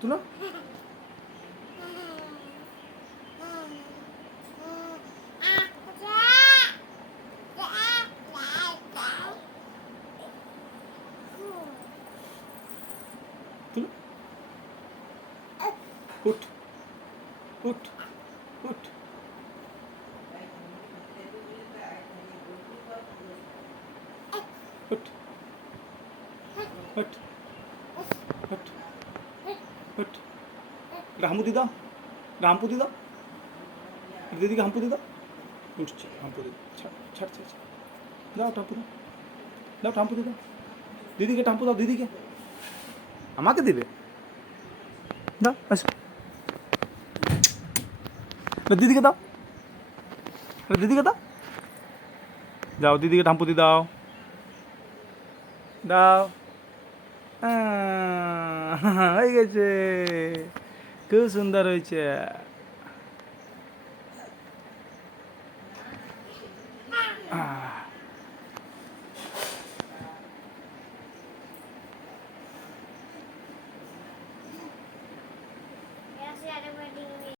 তুলো। তুলো। উঠ উঠ উঠ। উঠ উঠ উঠ উঠ। হাম্পু দাও, হাম্পু দাও, দিদিকে হাম্পু দাও। উঠছে, হাম্পু দি দাও। ছাড় ছাড় ছাড় ছাড়। দাও টাম্পু দাও, দাও টাম্পু দাও, দিদিকে টাম্পু দাও, দিদিকে। আমাকে দিবে? দাও আসো, দিদিকে দাও, দিদিকে দাও। যাও দিদিকে টাম্পু দি দাও, দাও। হয়ে গেছে, খুব সুন্দর হয়েছে।